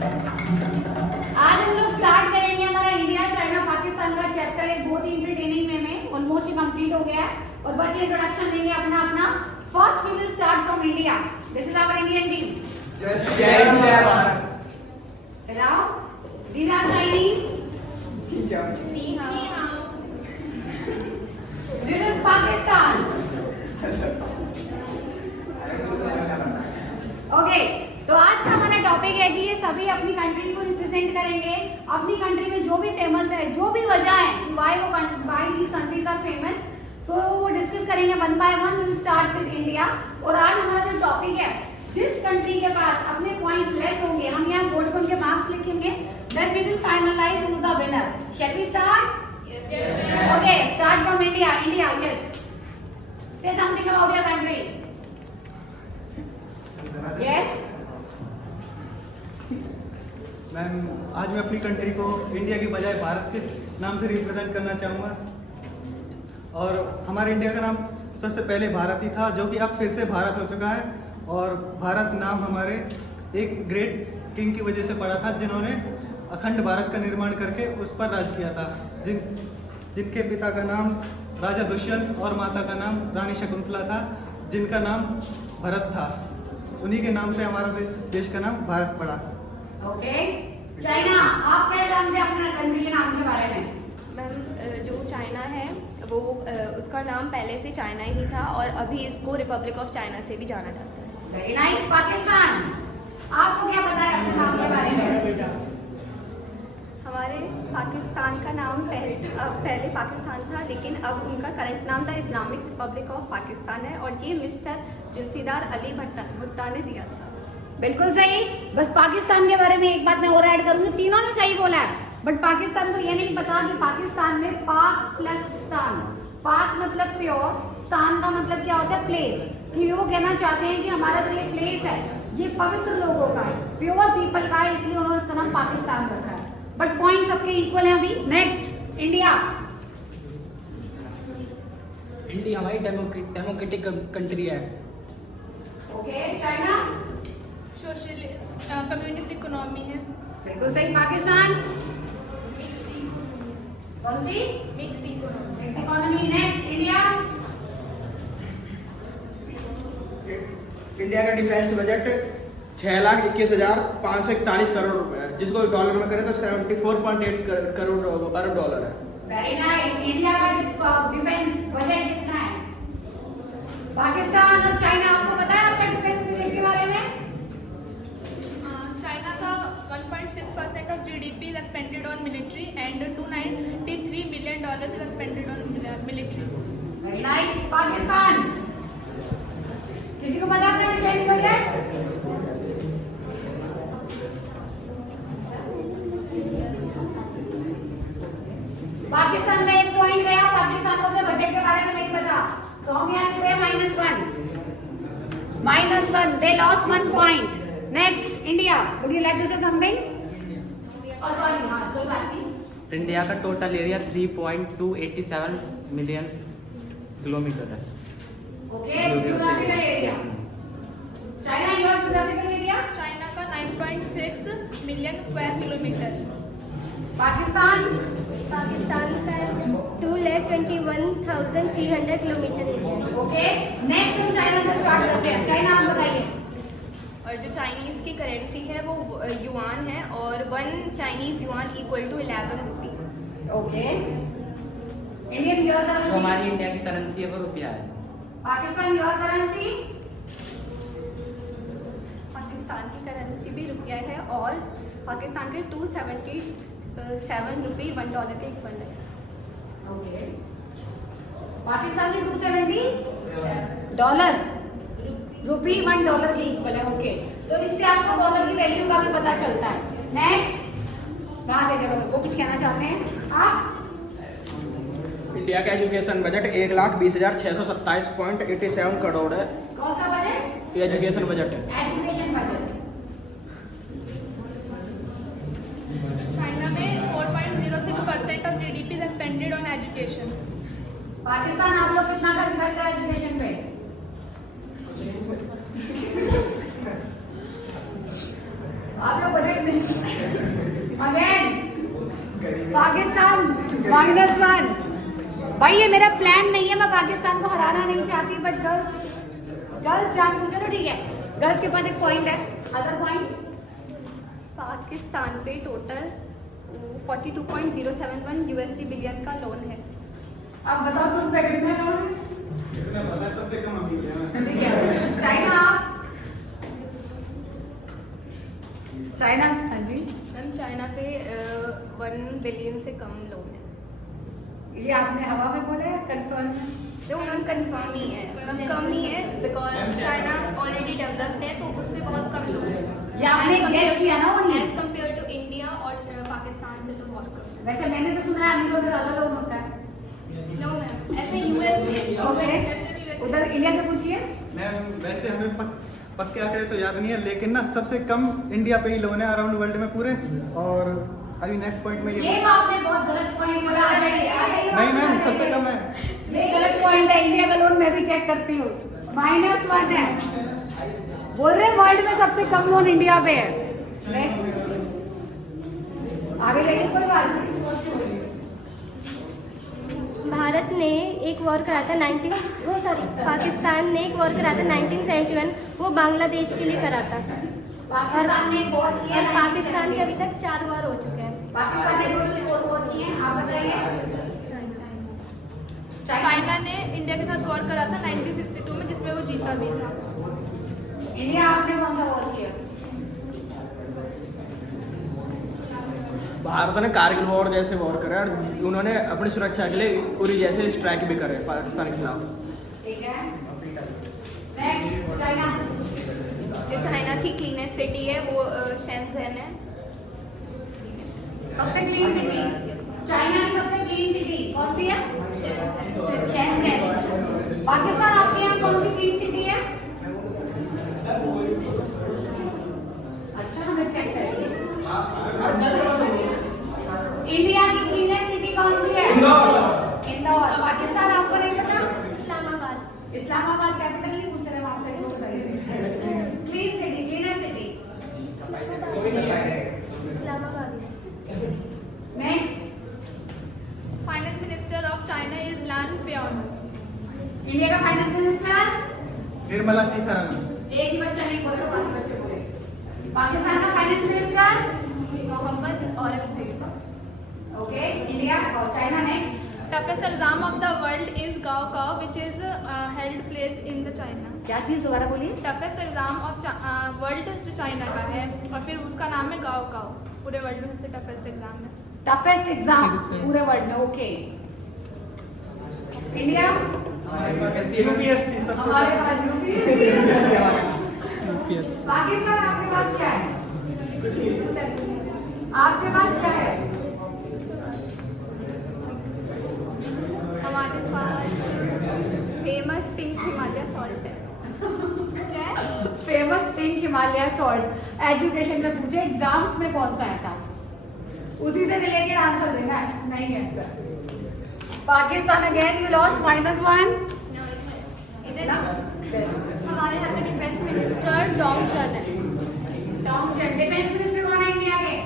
आज हम लोग स्टार्ट करेंगे हमारा इंडिया चाइना पाकिस्तान का चैप्टर। एक बहुत ही इंटरटेनिंग वे में ऑलमोस्ट ही कंप्लीट हो गया है और बच्चे इंट्रोडक्शन देंगे अपना अपना। First we will start from India. This is our Indian team. जय Bharat. Now, these are Chinese. This is Pakistan. Okay, तो आज का हमारा टॉपिक है कि ये सभी अपनी कंट्री को रिप्रेजेंट करेंगे। अपनी कंट्री में जो भी फेमस है, जो भी वजह है कि why these countries are famous, so वो डिस्कस करेंगे one by one. Will start with India. और आज हमारा जो टॉपिक है, जिस कंट्री के पास अपने पॉइंट्स लेस होंगे, हम यहाँ बोर्ड पर उनके मार्क्स लिखेंगे, then we will finalize who is the winner. Shall we start? Yes. Okay, start from India. India, yes. Say something about your country. Yes. Ma'am, आज मैं अपनी कंट्री को इंडिया के बजाय भारत के नाम से रिप्रेजेंट करना चाहूँगा। और हमारे इंडिया का नाम सबसे पहले भारत ही था, जो कि अब फिर से भारत हो चुका है। और भारत नाम हमारे एक ग्रेट किंग की वजह से पड़ा था, जिन्होंने अखंड भारत का निर्माण करके उस पर राज किया था। जिनके पिता का नाम राजा दुष्यंत और माता का नाम रानी शकुंतला था, जिनका नाम भरत था। उन्हीं के नाम से हमारा देश का नाम भारत पड़ा। ओके, चाइना, आप क्या जानते हैं अपने कंट्री के नाम के बारे में? मैम, जो चाइना है वो उसका नाम पहले से चाइना ही था और अभी इसको रिपब्लिक ऑफ चाइना से भी जाना जाता है। Very nice. पाकिस्तान, आपको क्या पता है अपने नाम के बारे में? हमारे पाकिस्तान का नाम पहले पाकिस्तान था, लेकिन अब उनका करंट नाम था इस्लामिक रिपब्लिक ऑफ पाकिस्तान है और ये मिस्टर जुल्फिकार अली भुट्टो ने दिया था। बिल्कुल सही। बस पाकिस्तान के बारे में एक बात मैं और ऐड करूंगी, तीनों ने सही बोला है, बट पाकिस्तान को ये नहीं पता कि पाकिस्तान में पाक प्लस स्थान, पाक मतलब प्योर, स्थान का मतलब क्या होता है? प्लेस। कि वो कहना चाहते हैं कि हमारा जो ये प्लेस है ये पवित्र लोगों का है, प्योर पीपल का है, इसलिए उन्होंने इसका नाम पाकिस्तान रखा है। बट पॉइंट सबके इक्वल हैं अभी। Next, India. इंडिया हमारी डेमोक्रेटिक कंट्री है। Okay, China socialist communist economy है। बिल्कुल सही। पाकिस्तान कौन सी? Mixed economy. Mix economy. Next, India. India का डिफेंस बजट 6,21,541 करोड़ रुपए है, जिसको डॉलर में करें तो 74.8 करोड़ अरब डॉलर है। Very nice. इंडिया का डिफेंस बजट कितना है? पाकिस्तान और चाइना, आपको पता है आपका डिफेंस बजट के बारे में? चाइना का 1.6% of GDP is expanded on military and $293 million is expanded on military. Very nice. Pakistan, किसी को पता है अपना डिफेंस बजट? पाकिस्तान का एक पॉइंट गया, पाकिस्तान को अपने बजट के बारे में नहीं पता, तो हम यहाँ लिख रहे हैं -1 they lost 1 point. Next, India. Would you like to say something? और सॉरी, हाँ कोई बात नहीं। इंडिया का टोटल एरिया 3.287 मिलियन किलोमीटर है। Okay, geographical area. China, your geographical area? China का 9.6 million square kilometres. Pakistan Pakistan का 2,21,300 किलोमीटर एरिया है। ओके, नेक्स्ट हम चाइना से स्टार्ट करते हैं। चाइना, आप बताइए। और जो चाइनीज़ की करेंसी है वो युआन है और 1 Chinese yuan equal to 11 rupee. Okay, Indian, your जो करेंसी? हमारी इंडिया की करेंसी है वो रुपया है। Pakistan, your currency? पाकिस्तान की करेंसी भी रुपया है और पाकिस्तान के 277 रुपी $1 के इक्वल है। ओके, पाकिस्तान में $270 रुपी $1 के इक्वल है। ओके, तो इससे आपको डॉलर की वैल्यू का भी पता चलता है। नेक्स्ट, कहाँ से करो, वो कुछ कहना चाहते हैं आप? इंडिया का एजुकेशन बजट 1,20,627.87 करोड़ है। कौन सा बजट? एजुकेशन बजट है। Education budget. चाइना में 4.06% of GDP is expanded on education. Pakistan, आप लोग कितना खर्च करते हो एजुकेशन पे? आप लोग बजट अगेन पाकिस्तान -1। भाई ये मेरा प्लान नहीं है, मैं पाकिस्तान को हराना नहीं चाहती, बट गर्ल्स जान पूछो तो ठीक है। गर्ल्स के पास एक पॉइंट है, अदर पॉइंट। पाकिस्तान पे टोटल 42.071 USD बिलियन का लोन है। अब बताओ तुम पे कितना लोन है? कितना पता है, सबसे कम अभी है। ठीक है, चाइना आप? चाइना, हाँ जी। मैम चाइना पे 1 बिलियन से कम लोन है। ये आपने हवा में बोला है कंफर्म? तो मैम कंफर्म ही है, मैम कम ही है, बिकॉज चाइना ऑलरेडी डेवलप्ड है, तो उसमें बहुत कम लोन है। ये आपने guess किया ना only? As compare to India और पाकिस्तान से तो बहुत कम है। वैसे मैंने तो सुना है अमीरों में ज्यादा लोन होता है। नो मैम, ऐसे यूएस में ओके, उधर इंडिया से पूछिए। मैम वैसे हमें पक्के आंकड़े तो याद नहीं है, लेकिन ना सबसे कम इंडिया पे ही लोन है अराउंड वर्ल्ड में पूरे। और अभी नेक्स्ट पॉइंट में ये तो आपने बहुत गलत पॉइंट बोला। नहीं मैम, सबसे कम है। ये गलत पॉइंट है, इंडिया का लोन मैं भी चेक करती हूँ, -1 है। बोल रहे वर्ल्ड में सबसे कम लोन इंडिया पे है। नेक्स्ट आगे लेकिन कोई बात नहीं। भारत ने एक वॉर कराया था पाकिस्तान ने एक वॉर कराया था 1971, वो बांग्लादेश के लिए करा था। पाकिस्तान ने वॉर किया और है। पाकिस्तान के अभी तक 4 वॉर हो चुके हैं। पाकिस्तान ने टोटल 4 वॉर किए हैं, आप बताइए। चाइना ने इंडिया के साथ वॉर करा था 1962 में, जिसमें वो जीता भी था। इंडिया आपने कौन सा वॉर किया? भारत ने कारगिल वॉर जैसे वॉर करे और उन्होंने अपनी सुरक्षा के लिए उरी जैसे स्ट्राइक भी करे पाकिस्तान के खिलाफ। ठीक है, नेक्स्ट चाइना। जो चाइना की क्लीनेस्ट सिटी है वो शेंझेन है। सबसे क्लीन सिटी, चाइना की सबसे क्लीन सिटी कौन सी है? शेंझेन। पाकिस्तान आपके यहाँ कौन सी क्लीन सिटी है? अच्छा, हमें चेक करेंगे। इंडिया की क्लीनेस्ट सिटी कौन सी है? इंदौर। पाकिस्तान आपको नहीं पता? इस्लामाबाद। इस्लामाबाद कैपिटल नहीं पूछ रहे, आपसे clean city, cleanest city. Islamabad है। Next, finance minister of China is Lan Foan. India का फाइनेंस मिनिस्टर? निर्मला सीतारमन। एक ही बच्चा नहीं बोलेगा, बाकी बच्चे बोले। पाकिस्तान का finance minister? Mohammad Aurangzeb. Okay, India और China. Next, Toughest exam of the world is Gaokao, which is held placed in the China. क्या चीज दोबारा बोलिए? टफेस्ट एग्जाम ऑफ वर्ल्ड जो चाइना का है, और फिर उसका नाम है गाओकाओ। पूरे वर्ल्ड में सबसे टफेस्ट एग्जाम है। टफेस्ट एग्जाम पूरे वर्ल्ड में। Okay, India? यूपीएससी सबसे हमारे पास यूपीएससी। पाकिस्तान आपके पास क्या है? आपके पास क्या है? हमारे पास फेमस पिंक हिमालय सॉल्ट है। क्या है? Famous pink Himalaya salt. Education में पूछे, एग्जाम्स में कौन सा है था, उसी से रिलेटेड आंसर देना है। नहीं है। Pakistan again you lost -1। इधर हमारे यहाँ का डिफेंस मिनिस्टर डोंग चन है। डिफेंस मिनिस्टर कौन है इंडिया के?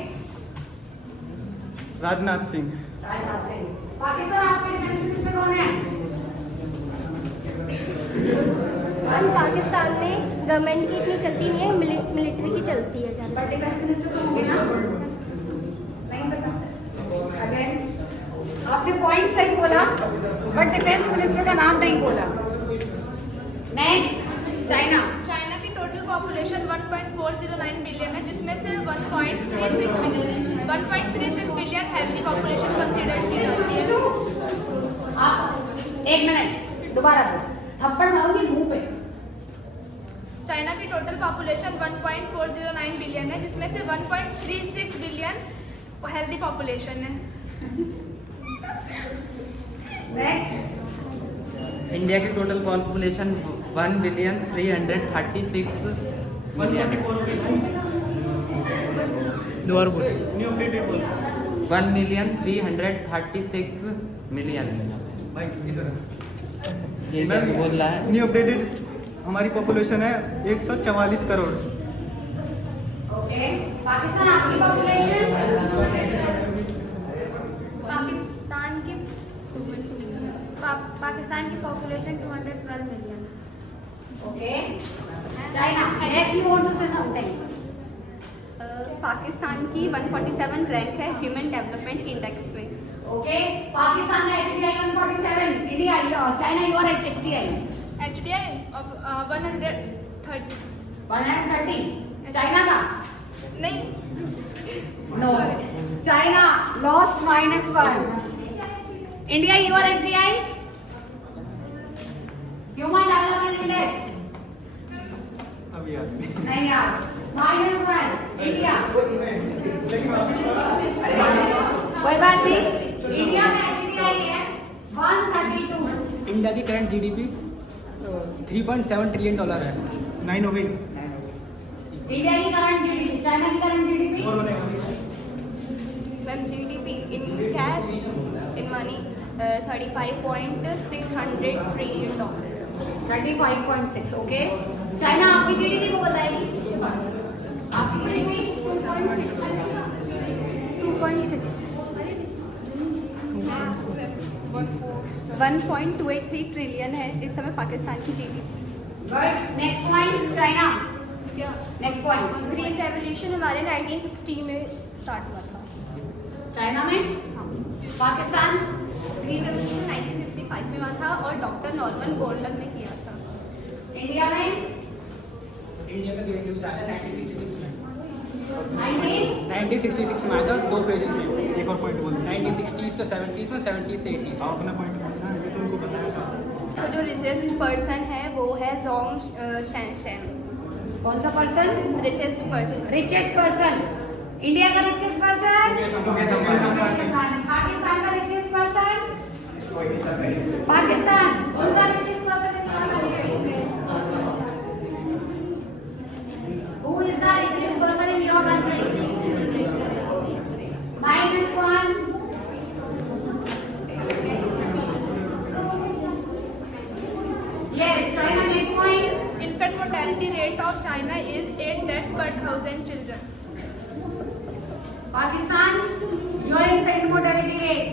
राजनाथ सिंह। राजनाथ सिंह। पाकिस्तान आपके डिफेंस मिनिस्टर कौन है? हम पाकिस्तान में गवर्नमेंट की इतनी चलती नहीं है, मिलिट्री की चलती है ज़्यादा। बट डिफेंस मिनिस्टर तो होंगे ना? नहीं पता। अगेन आपने पॉइंट सही बोला, बट डिफेंस मिनिस्टर का नाम नहीं बोला। Next, China. चाइना की टोटल पॉपुलेशन 1.409 बिलियन है, जिसमें से 1.36 बिलियन हेल्दी पॉपुलेशन कंसीडर की जाती है। आप एक मिनट दोबारा थप्पड़ मारूंगी मुंह पे। चाइना की टोटल पॉपुलेशन 1.409 बिलियन है, जिसमें से 1.36 बिलियन हेल्दी पॉपुलेशन है। नेक्स्ट, इंडिया की टोटल पॉपुलेशन 1,336,000,000। 144 हो गई भाई। न्यू अपडेटेड बोल 1,336,000,000। भाई इधर ये क्या बोल रहा है? न्यू अपडेटेड हमारी पॉपुलेशन है 144 करोड़। ओके पाकिस्तान आपकी पॉपुलेशन पाकिस्तान की population 212 million. Okay China next you want to say something Pakistan की 147 रैंक है ह्यूमन डेवलपमेंट इंडेक्स में। ओके पाकिस्तान का HDI 147 India China your HDI HDI of 130 130 China का नहीं no China lost -1 India your HDI human development index अभी याद नहीं। नहीं यार -1 इंडिया कोई बात नहीं इंडिया का HDI है 132 इंडिया की करंट GDP 3.7 ट्रिलियन डॉलर है। 9 हो गई। इंडिया की करंट GDP चाइना की करंट GDP 4 होने वाली। Ma'am GDP in cash in money 35.600 trillion dollar. 35.6 okay China आपकी GDP को बताएगी आपकी GDP 2.6 1.283 ट्रिलियन है इस समय पाकिस्तान की GDP। Good next point China next point green revolution हमारे 1960 में स्टार्ट हुआ था। चाइना में पाकिस्तान ग्रीन रेवोल्यूशन 1965 में हुआ था और डॉक्टर नॉर्मन बोरलग ने किया था। इंडिया में इंडिया का ग्रीन रेवोल्यूशन आया था 1966 में। 19 1966 में आया था 2 फेजेस में। एक और पॉइंट बोल 1960s से 70s में 70s से 80s में। अपना पॉइंट बोलना है, ये तो उनको बताया था। तो जो रिचेस्ट पर्सन है वो है जोंग शैनशैन। कौन सा person richest person richest person India का रिचेस्ट पर्सन पाकिस्तान का रिचेस्ट पर्सन पाकिस्तान उनका richest person who is the richest person in your country -1 yes China next point infant mortality rate of China is 8 death per 1,000 children. Pakistan, your infant mortality rate.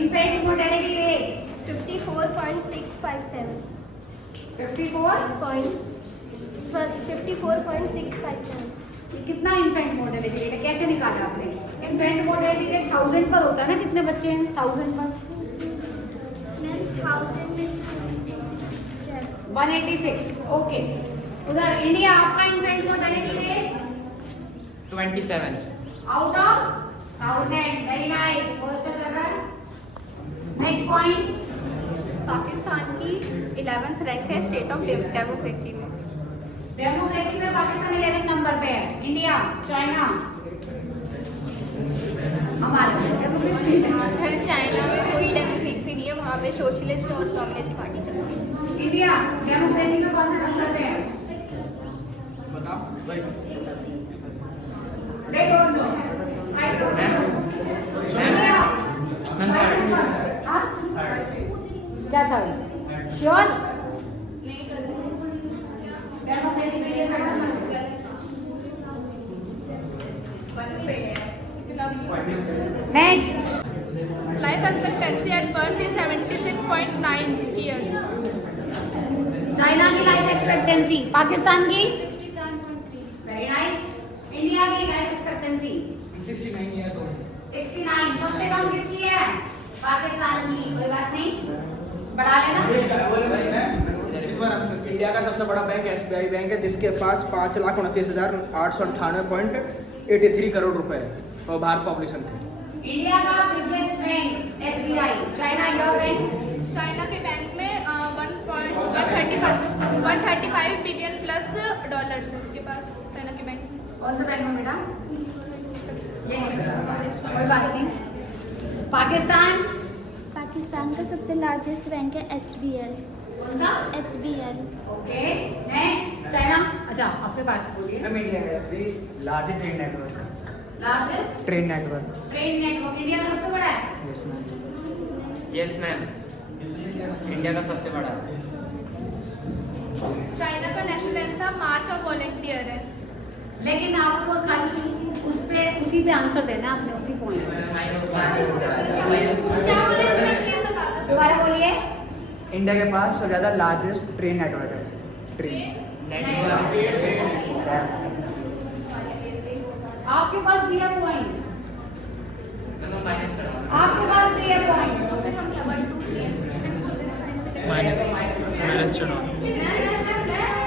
Infant mortality rate 54.657 54. 54.657। ये कितना infant mortality rate है? कैसे निकाला आपने? Infant mortality rate 1000 पर होता है ना? कितने बच्चे हैं 1000 पर? 186. ओके. उधर इंडिया आपका infant mortality rate 27. out of 1000. Very nice. बहुत अच्छा चल रहा है. Next point. पाकिस्तान की 11th रैंक है स्टेट ऑफ डेमोक्रेसी में। डेमोक्रेसी में पाकिस्तान 11 नंबर पे है इंडिया चाइना हमारे डेमोक्रेसी चाइना में कोई डेमोक्रेसी नहीं है, वहाँ पे सोशलिस्ट और कम्युनिस्ट पार्टी चलती है। इंडिया डेमोक्रेसी में कौन सा नंबर पे है they don't know I don't know India हाँ क्या था श्योर डेमोक्रेसी में ये next Life expectancy at birth is 76.9 years. China की लाइफ एक्सपेक्टेंसी पाकिस्तान की 67.3। वेरी नाइस इंडिया की लाइफ एक्सपेक्टेंसी 69 years old. 69 सबसे कम किसकी है पाकिस्तान की कोई बात नहीं बढ़ा लेना इस बार आंसर इंडिया का सबसे बड़ा बैंक SBI बैंक है जिसके पास 5,29,898.83 करोड़ रुपए है और भारत पॉपुलेशन के। इंडिया का biggest bank SBI China your bank China के बैंक में 135 बिलियन प्लस डॉलर्स है उसके पास चाइना के बैंक में। कौन सा बैंक में बेटा ये कोई बात नहीं पाकिस्तान पाकिस्तान का सबसे लार्जेस्ट बैंक है HBL। कौन सा HBL। ओके नेक्स्ट चाइना अच्छा आपके पास बोलिए India has the largest train network. Largest train network. Train network India का सबसे बड़ा है yes ma'am. Yes ma'am, India का सबसे बड़ा है। चाइना का national anthem March of volunteer है। लेकिन आपको उस पे उसी पे आंसर देना है आपने, उसी पॉइंट पे। क्या बोले इसमें प्लीज बता दो। दोबारा बोलिए। इंडिया के पास सबसे ज़्यादा लार्जेस्ट ट्रेन नेटवर्क है। ट्रेन आपके पास दिया पॉइंट, आपके पास दिया पॉइंट। तो फिर हम क्या 1 2 3 माइनस चलो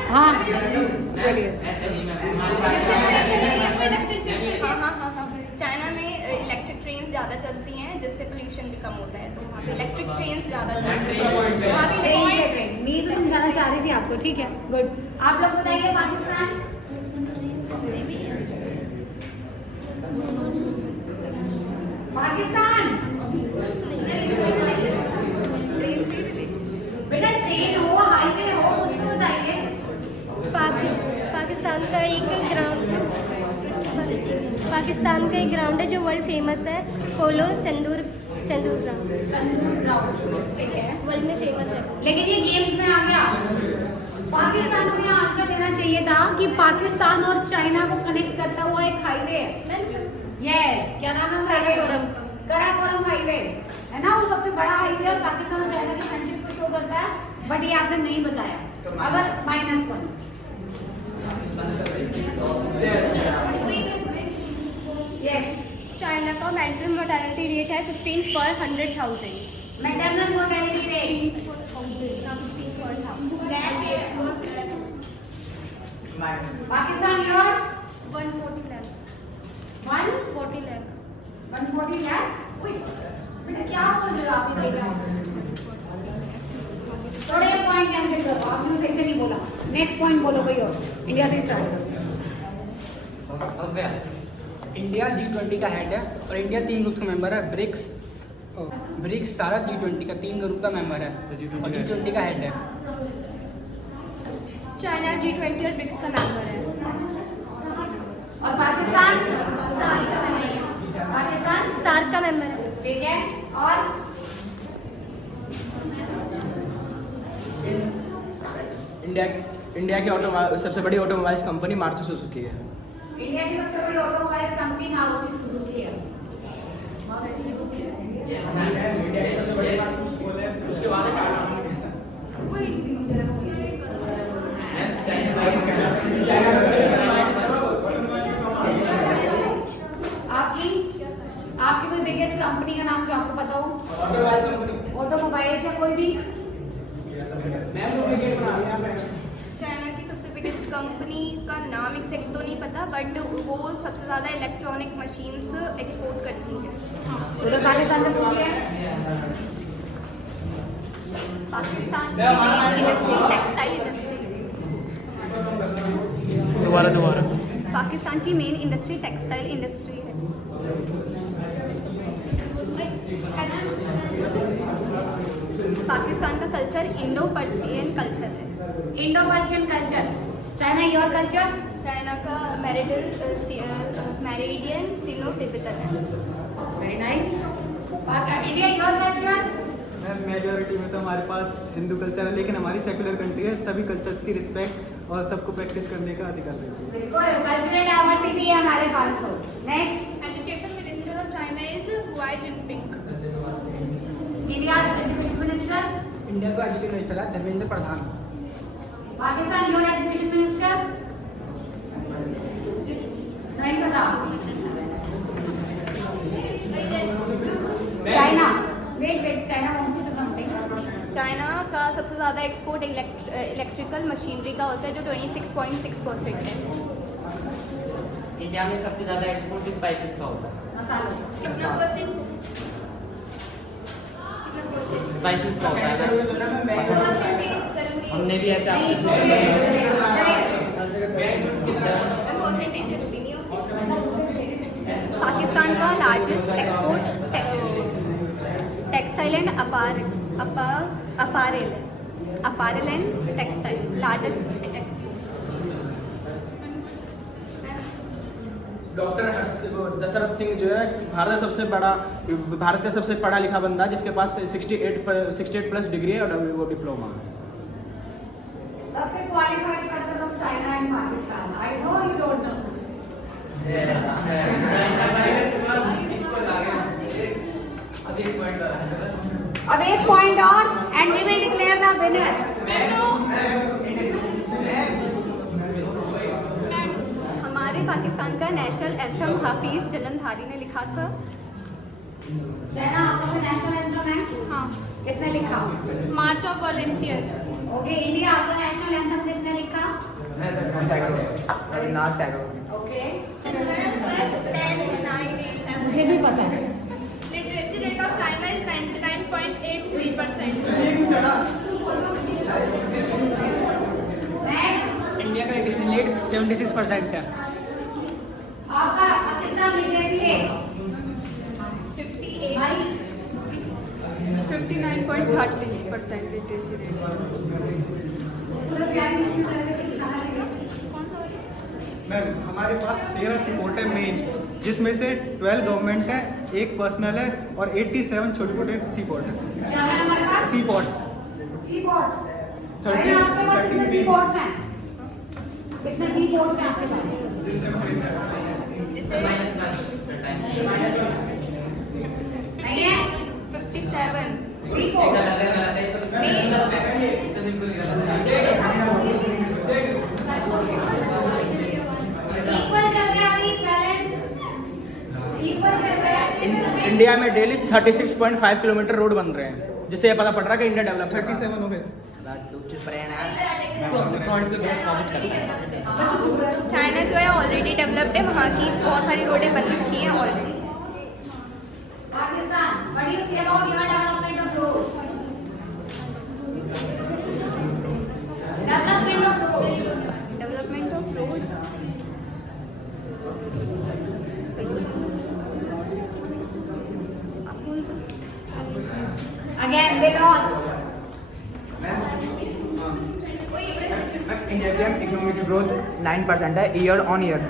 हाँ हाँ। चाइना में इलेक्ट्रिक ट्रेन ज़्यादा चलती हैं जिससे पोल्यूशन भी कम होता है, तो वहाँ पे इलेक्ट्रिक ट्रेन ज़्यादा चलती हैं। वहाँ भी ट्रेन से ट्रेन मैं तो समझाना चाह रही थी आपको, ठीक है गुड। आप लोग बताइए पाकिस्तान। पाकिस्तान बेटा ट्रेन हो हाईवे हो उसको बताइए। पाकिस्तान का एक ग्राउंड है जो वर्ल्ड फेमस है, पोलो संदूर ग्राउंड। संदूर ग्राउंड ठीक है, वर्ल्ड में फेमस है। लेकिन ये गेम्स में आ गया। पाकिस्तान को यहाँ आंसर देना चाहिए था कि पाकिस्तान और चाइना को कनेक्ट करता हुआ एक हाईवे है। यस, क्या नाम है उस हाईवे? कराकोरम हाईवे है ना, वो सबसे बड़ा हाईवे और पाकिस्तान और चाइना की फ्रेंडशिप को शो करता है, बट ये आपने नहीं बताया। अगर -1 यस। चाइना का मैटरनल मोर्टेलिटी रेट है 15 पर 100,000। Maternal mortality rate Pakistan yours 140 lakh 140 lakh 140 lakh. बेटा क्या बोल रहे हो आप? ये देख रहा हूँ थोड़े पॉइंट कैंसिल करो, आपने सही से नहीं बोला। नेक्स्ट पॉइंट बोलो कोई और, इंडिया से स्टार्ट करो। इंडिया G20 का हेड है और इंडिया 3 ग्रुप्स का मेंबर है। ब्रिक्स सारा G20 का 3 ग्रुप का मेंबर है और G20 का हेड है। चाइना G20 और ब्रिक्स का मेंबर है। और पाकिस्तान सार्क का मेंबर है। ठीक है। और इंडिया की सबसे बड़ी ऑटोमोबाइल्स कंपनी मारुति सुजुकी है। इंडिया की सबसे बड़ी ऑटोमोबाइल्स कंपनी मारुति सुजुकी है। इंडिया की सबसे बड़ी उसके बाद आपकी कोई बिगेस्ट कंपनी का नाम जो आपको पता हो? ऑटोमोबाइल्स या कोई भी? चाइना की सबसे बिगेस्ट कंपनी का नाम एग्जैक्ट तो नहीं पता, बट वो सबसे ज़्यादा इलेक्ट्रॉनिक मशीन्स एक्सपोर्ट करती है। उधर पाकिस्तान से पूछिए। पाकिस्तान की मेन इंडस्ट्री टेक्सटाइल इंडस्ट्री है। दोबारा पाकिस्तान की मेन इंडस्ट्री टेक्सटाइल इंडस्ट्री है। पाकिस्तान का कल्चर इंडो पर्शियन कल्चर है। Indo Persian culture. China your culture? China का मेरिडियन सिनो तिब्बतन है। Very nice. India your culture? Ma'am majority में तो हमारे पास हिंदू कल्चर है, लेकिन हमारी सेकुलर कंट्री है, सभी कल्चर्स की रिस्पेक्ट और सबको प्रैक्टिस करने का अधिकार देती है। बिल्कुल, कल्चरल डाइवर्सिटी है हमारे पास। तो next, education minister of China is Huai Jinpeng. India education minister? India का एजुकेशन मिनिस्टर है Dharmendra Pradhan. Pakistan your education minister? नहीं पता। China China wants to say something. China का सबसे ज़्यादा एक्सपोर्ट इलेक्ट्रिकल मशीनरी का होता है जो 26.6% है। इंडिया में सबसे ज़्यादा एक्सपोर्ट स्पाइसेस का होता है। मसालों। कितना परसेंट? स्पाइसेस का होता है। हमने भी ऐसे आपसे परसेंटेज जरूरी नहीं होती। पाकिस्तान का largest export textile and apparel and textile largest export. Doctor Dashrath Singh जो है भारत का सबसे पढ़ा लिखा बंदा, जिसके पास 68 प्लस डिग्री है और वो डिप्लोमा है। सबसे qualified person of China and Pakistan. I know you don't know. अब एक पॉइंट और and we will declare the winner. हमारे पाकिस्तान का नेशनल एंथम हाफिज जलंधरी ने लिखा था। चाइना आपका नेशनल एंथम है? हाँ, किसने लिखा? मार्च ऑफ वॉलंटियर। ओके, इंडिया आपका नेशनल एंथम किसने लिखा? रविन्द्रनाथ टैगोर। ओके, 10, 9, 8, मुझे भी पता है। Literacy rate of China is 99.83%। Next, India का लिटरेसी रेट 76% है। आपका पाकिस्तान लिटरेसी रेट 58, भाई 59.30% लिटरेसी रेट। मैम हमारे पास 13 सी पोर्ट है मेन, जिसमें से 12 गवर्नमेंट है, 1 पर्सनल है और 87 छोटे छोटे सी पोर्ट है। क्या है हमारे पास? सी पोर्ट्स सी पोर्ट्स। 30 आपके पास कितने सी पोर्ट्स हैं? कितने सी पोर्ट्स हैं आपके पास? नहीं है? 57। सी पोर्ट्स। इक्वल चल रहा है अभी, बैलेंस इक्वल चल रहा है। इंडिया में डेली 36.5 किलोमीटर रोड बन रहे हैं, जिससे ये पता पड़ रहा है कि इंडिया डेवलप 37 हो गए। चाइना जो है ऑलरेडी डेवलप्ड है, वहाँ की बहुत सारी रोडें बन रखी हैं already. Pakistan, what do you say about your development of roads? Development of roads. Development of roads, Again, they lost. India की इकोनॉमिक ग्रोथ 9% है ईयर ऑन ईयर।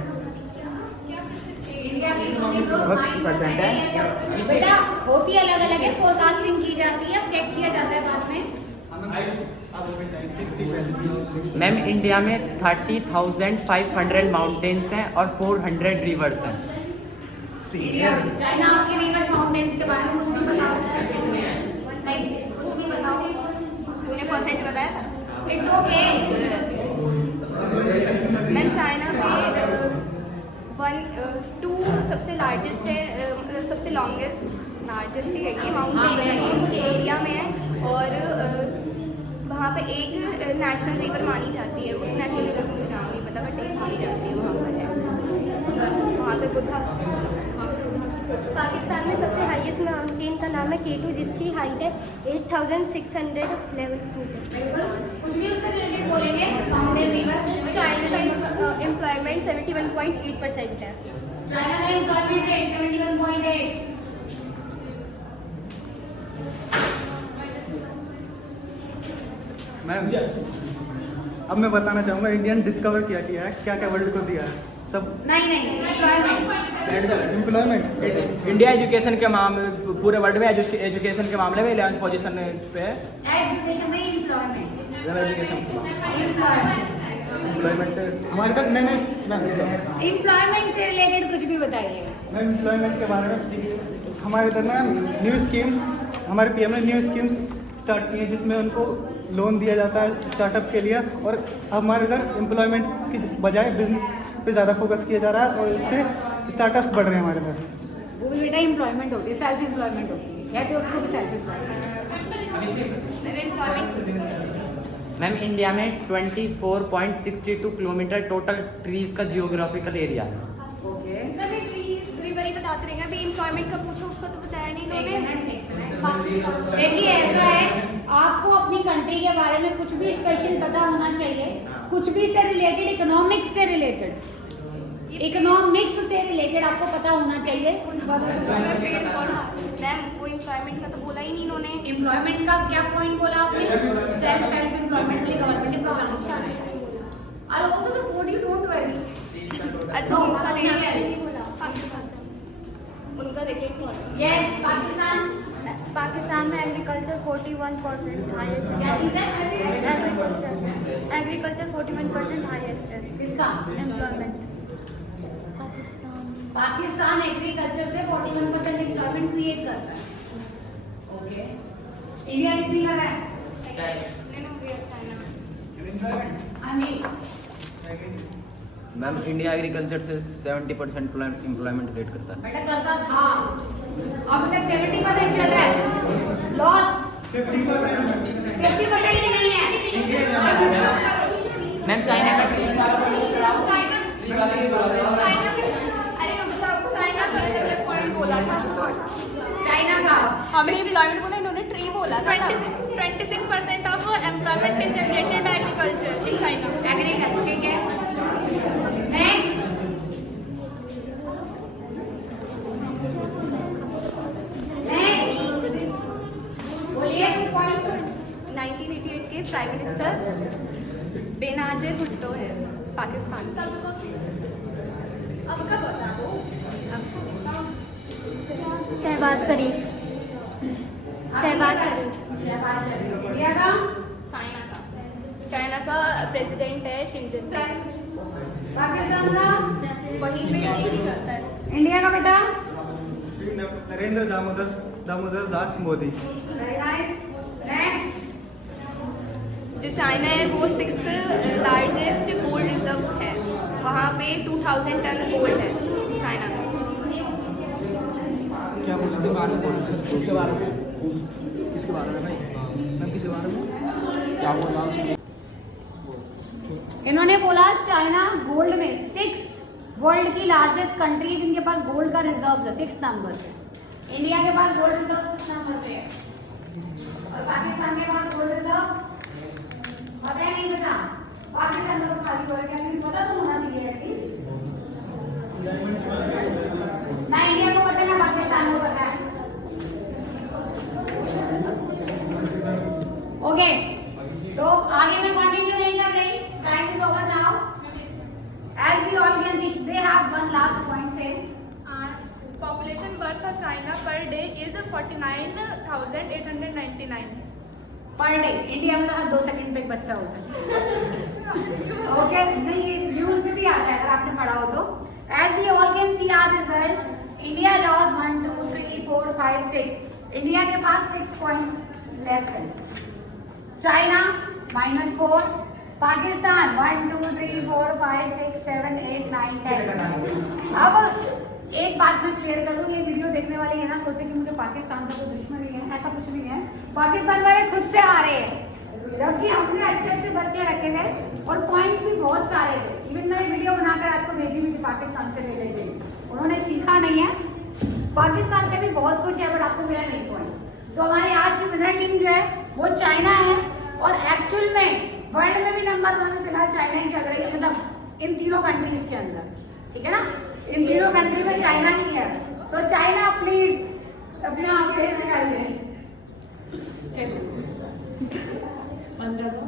इंडिया की इकोनॉमिक ग्रोथ 9% है। बेटा होती अलग अलग है, फोरकास्टिंग की जाती है, चेक किया जाता है बाद में। मैम इंडिया में 30,500 माउंटेन्स हैं और 400 रिवर्स हैं। इंडिया में चाइना आपकी रिवर्स माउंटेन्स के बारे में कुछ भी बताओ। नहीं, कुछ भी बताओ। तूने परसेंट बताया था। It's okay. मैम चाइना में 2 सबसे लार्जेस्ट है, सबसे लॉन्गेस्ट लार्जेस्ट ही है ये माउंटेन है जो उनके एरिया में है, और वहाँ पे एक नेशनल रिवर मानी जाती है। उस नेशनल रिवर को मुझे नाम नहीं पता, बट एक मानी जाती है वहाँ पर है। वहाँ पे बुद्धा पाकिस्तान में सबसे हाईएस्ट माउंटेन का नाम है K2, जिसकी हाइट है 8,611 मीटर। कुछ भी उससे रिलेटेड बोलेंगे माउंटेन रिवर। चाइना का एम्प्लॉयमेंट 71.8% है। चाइना का एम्प्लॉयमेंट रेट 71.8। मैम अब मैं बताना चाहूँगा इंडियन डिस्कवर क्या किया है, क्या क्या वर्ल्ड को दिया है सब। नहीं, एम्प्लॉयमेंट इंडिया एजुकेशन के मामले पूरे वर्ल्ड में एजुकेशन के मामले में 11th पोजीशन पे है। एजुकेशन नहीं, एम्प्लॉयमेंट। एजुकेशन एम्प्लॉयमेंट हमारे तक नए नए मैम एम्प्लॉयमेंट से रिलेटेड कुछ भी बताइए। एम्प्लॉयमेंट के बारे में हमारे इधर ना न्यू स्कीम्स, हमारे पीएम ने न्यू स्कीम्स स्टार्ट की है, जिसमें उनको लोन दिया जाता है स्टार्टअप के लिए, और हमारे इधर एम्प्लॉयमेंट की बजाय बिजनेस पे ज़्यादा फोकस किया जा रहा है, और इससे स्टार्टअप बढ़ रहे हैं हमारे इधर। वो भी बेटा एम्प्लॉयमेंट होती है, सेल्फ एम्प्लॉयमेंट होती है, कहते हैं उसको भी सेल्फ एम्प्लॉयमेंट। मैम इंडिया में 24.62 किलोमीटर टोटल ट्रीज का जियोग्राफिकल एरिया है। बताते रहेंगे। अभी एम्प्लॉयमेंट का पूछा, उसका तो बताया नहीं इन्होंने। देखिए ऐसा है, आपको अपनी कंट्री के बारे में कुछ भी स्पेशल पता होना चाहिए, कुछ भी से रिलेटेड, इकोनॉमिक्स से रिलेटेड आपको पता होना चाहिए। मैम वो एम्प्लॉयमेंट का तो बोला ही नहीं इन्होंने। एम्प्लॉयमेंट का क्या पॉइंट बोला आपने? सेल्फ हेल्प एम्प्लॉयमेंट के लिए गवर्नमेंट एम्प्लॉयमेंट स्टार्ट है। I also support you, don't worry. अच्छा उनका देखिए, उनका देखिए। यस, पाकिस्तान पाकिस्तान में एग्रीकल्चर 41% हाईएस्ट क्या चीज़ है? एग्रीकल्चर 41% हाईएस्ट है। किसका? एम्प्लॉयमेंट पाकिस्तान एग्रीकल्चर से 41% एम्प्लॉयमेंट क्रिएट करता है। ओके, इंडिया कितनी कर रहा है? हाँ जी मैम इंडिया एग्रीकल्चर से 70% एम्प्लॉयमेंट क्रिएट करता है। बेटा करता था, अब तक 70% चल रहा है, लॉस 50% ही नहीं है। मैम चाइना का ट्रेड चाइना का हमने एम्प्लॉयमेंट बोला, इन्होंने ट्री बोला था ना। 26% of employment is generated by agriculture in China. Agriculture, ठीक है। नेक्स्ट, बोलिए पॉइंट। 1988 के प्राइम मिनिस्टर बेनाजिर भुट्टो है पाकिस्तान का। अब कब बता दो? शहबाज शरीफ। इंडिया का चाइना का प्रेसिडेंट है शी जिनपिंग। पाकिस्तान का वहीं पे एक ही चलता है। इंडिया का बेटा Narendra Damodar Das Modi. Very nice. Next, जो चाइना है वो 6th लार्जेस्ट गोल्ड रिजर्व है, वहाँ पे 2000 टन गोल्ड है चाइना में। क्या बोल इसके बारे में इसके बारे में भाई मैम किसके बारे में क्या बोल रहा हूँ? इन्होंने बोला चाइना गोल्ड में 6th वर्ल्ड की लार्जेस्ट कंट्री जिनके पास गोल्ड का रिजर्व है, 6th नंबर पे। इंडिया के पास गोल्ड रिजर्व 6th नंबर पे है और पाकिस्तान के पास गोल्ड रिजर्व पता है नहीं बेटा। पाकिस्तान का तो खाली हो गया, लेकिन पता तो होना चाहिए एटलीस्ट। ना इंडिया को पता है ना पाकिस्तान को पता है। ओके, तो आगे मैं कंटिन्यू नहीं कर रही, time is over now. As we all can see they have one last point से। Population birth of China per day is 49,899 per day. India में तो हर 2 सेकंड पे एक बच्चा होता है। ओके, नहीं ये न्यूज में भी आता है अगर आपने पढ़ा हो तो। As we all can see our result, India loss 1 2 3 4 5 6। India के पास 6 पॉइंट्स लेस है। चाइना -4, पाकिस्तान 1 2 3 4 5 6 7 8 9 10। अब एक बात मैं क्लियर कर दूं, ये वीडियो देखने वाले ये ना सोचे कि मुझे पाकिस्तान से कोई दुश्मनी है, ऐसा कुछ नहीं है। पाकिस्तान वाले खुद से आ रहे हैं, जबकि हमने अच्छे अच्छे बच्चे रखे थे और पॉइंट्स भी बहुत सारे थे। इवन मैंने वीडियो बनाकर आपको भेजी भी थी, पाकिस्तान से ले गई थी, उन्होंने सीखा नहीं है। पाकिस्तान का भी बहुत कुछ है बट आपको मिला नहीं पॉइंट्स। तो हमारी आज की विनर टीम जो है वो चाइना है और एक्चुअल में वर्ल्ड में भी नंबर 1 में फिलहाल चाइना ही चल रही है, मतलब इन तीनों कंट्रीज के अंदर, ठीक है ना। इन तीनों कंट्री में चाइना ही है। तो चाइना प्लीज अपना फेस निकालिए। बंद कर दो।